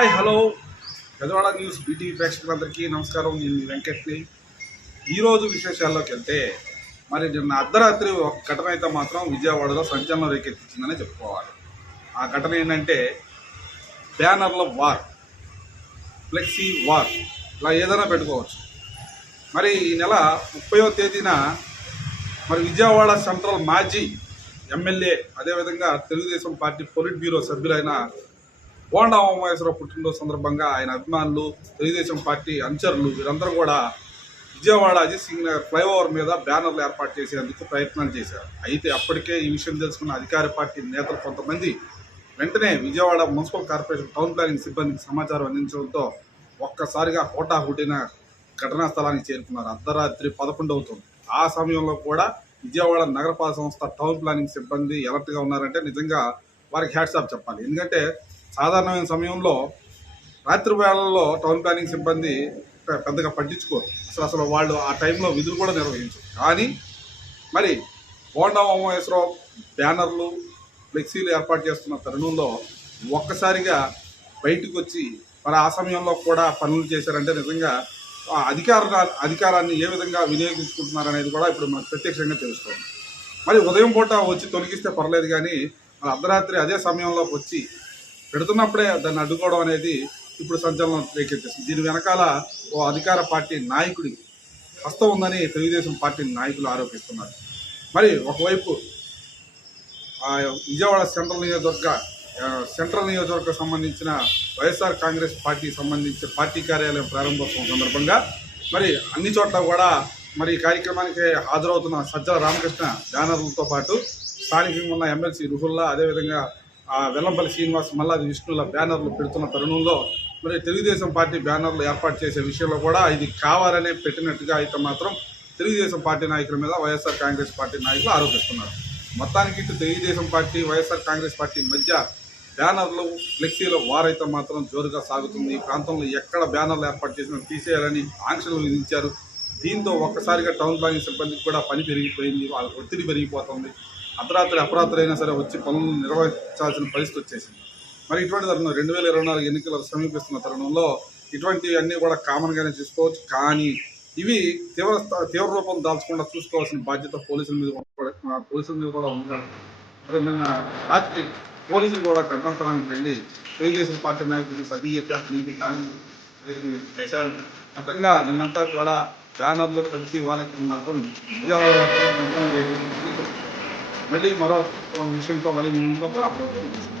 Hi hello. Pedavada news BT ప్రేక్షకులందరికీ నమస్కారం. నేను మీ వెంకట్ని. ఈరోజు విశేషాల్లోకి వెళ్తే మరి నిన్న అర్ధరాత్రి ఒక ఘటన అయితే మాత్రం విజయవాడలో సంచలనం రేకెత్తించిందని చెప్పుకోవాలి. ఆ ఘటన ఏంటంటే బ్యానర్ల వార్ ఫ్లెక్సీ వార్ ఇలా ఏదైనా పెట్టుకోవచ్చు. మరి ఈ నెల ముప్పయో తేదీన మరి విజయవాడ సెంట్రల్ మాజీ ఎమ్మెల్యే అదేవిధంగా తెలుగుదేశం పార్టీ పొలిట్ బ్యూరో సభ్యులైన బోండా ఉమామహేశ్వరరావు పుట్టినరోజు సందర్భంగా ఆయన అభిమానులు తెలుగుదేశం పార్టీ అనుచరులు వీరందరూ కూడా విజయవాడ అజిత్ సింగ్ నగర్ ఫ్లైఓవర్ మీద బ్యానర్లు ఏర్పాటు చేసేందుకు ప్రయత్నాలు చేశారు. అయితే అప్పటికే ఈ విషయం తెలుసుకున్న అధికార పార్టీ నేతలు కొంతమంది వెంటనే Vijayawada municipal corporation town planning సిబ్బందికి సమాచారం అందించడంతో ఒక్కసారిగా హోటాహుటిన ఘటనా స్థలానికి చేరుకున్నారు. అర్ధరాత్రి పదకొండు అవుతుంది. ఆ సమయంలో కూడా విజయవాడ నగరపాలక సంస్థ టౌన్ ప్లానింగ్ సిబ్బంది ఎలర్ట్గా ఉన్నారంటే నిజంగా వారికి హ్యాట్సాప్ చెప్పాలి. ఎందుకంటే సాధారణమైన సమయంలో రాత్రి వేళల్లో టౌన్ ప్లానింగ్ సిబ్బంది పెద్దగా పట్టించుకోరు. అసలు అసలు వాళ్ళు ఆ టైంలో విధులు కూడా నిర్వహించరు. కానీ మరి బోండా ఉమేశ్వరరావు బ్యానర్లు ఫ్లెక్సీలు ఏర్పాటు చేస్తున్న తరుణంలో ఒక్కసారిగా బయటకు వచ్చి మరి ఆ సమయంలో కూడా పనులు చేశారంటే నిజంగా ఆ అధికార అధికారాన్ని ఏ విధంగా వినియోగించుకుంటున్నారు అనేది కూడా ఇప్పుడు మనకు ప్రత్యక్షంగా తెలుస్తుంది. మరి ఉదయం పూట వచ్చి తొలగిస్తే పర్లేదు కానీ మరి అర్ధరాత్రి అదే సమయంలోకి వచ్చి పెడుతున్నప్పుడే దాన్ని అడ్డుకోవడం అనేది ఇప్పుడు సంచలనం రేకెత్తిస్తుంది దీని వెనకాల ఓ అధికార పార్టీ నాయకుడి హస్తం ఉందని తెలుగుదేశం పార్టీ నాయకులు ఆరోపిస్తున్నారు. మరి ఒకవైపు ఆ విజయవాడ సెంట్రల్ నియోజకవర్గ సెంట్రల్ నియోజకవర్గం సంబంధించిన వైఎస్ఆర్ కాంగ్రెస్ పార్టీ సంబంధించిన పార్టీ కార్యాలయం ప్రారంభోత్సవం సందర్భంగా మరి అన్ని చోట్ల కూడా మరి ఈ కార్యక్రమానికి హాజరవుతున్న సజ్జల రామకృష్ణ బ్యానర్లతో పాటు స్థానికంగా ఉన్న ఎమ్మెల్సీ రుహుల్లా అదేవిధంగా వెల్లంపల్లి శ్రీనివాస్ మల్లాది విష్ణుల బ్యానర్లు పెడుతున్న తరుణంలో మరి తెలుగుదేశం పార్టీ బ్యానర్లు ఏర్పాటు చేసే విషయంలో కూడా ఇది కావాలనే పెట్టినట్టుగా అయితే మాత్రం తెలుగుదేశం పార్టీ నాయకుల మీద వైఎస్ఆర్ కాంగ్రెస్ పార్టీ నాయకులు ఆరోపిస్తున్నారు. మొత్తానికి ఇటు Telugu Desam party YSR Congress party మధ్య బ్యానర్లు ఫ్లెక్సీల వారైతే మాత్రం జోరుగా సాగుతుంది. ఈ ప్రాంతంలో ఎక్కడ బ్యానర్లు ఏర్పాటు చేసినా తీసేయాలని ఆంక్షలు విధించారు. దీంతో ఒక్కసారిగా టౌన్ ప్లానింగ్ సిబ్బందికి కూడా పని పెరిగిపోయింది. వాళ్ళ ఒత్తిడి పెరిగిపోతుంది. అర్ధరాత్రి అపరాత్రి అయినా సరే వచ్చి పనులను నిర్వహించాల్సిన పరిస్థితి వచ్చేసింది. మరి ఇటువంటి తరుణం రెండు వేల ఇరవై నాలుగు ఎన్నికలు సమీపిస్తున్న తరుణంలో ఇటువంటివి అన్నీ కూడా కామన్గానే చూసుకోవచ్చు. కానీ ఇవి తీవ్ర తీవ్ర రూపం దాల్చకుండా చూసుకోవాల్సిన బాధ్యత పోలీసుల మీద కూడా- పోలీసుల మీద కూడా ఉండాలి అదే నిన్న రాత్రి పోలీసులు కూడా ఘటనాస్థలానికి వెళ్ళి తెలుగుదేశం పార్టీ నాయకులు సతీయత నీతి కానీ నిన్నంతా కూడా బ్యానర్లు కలిసి వాళ్ళకి మాత్రం Me leí morado, con el centro de no.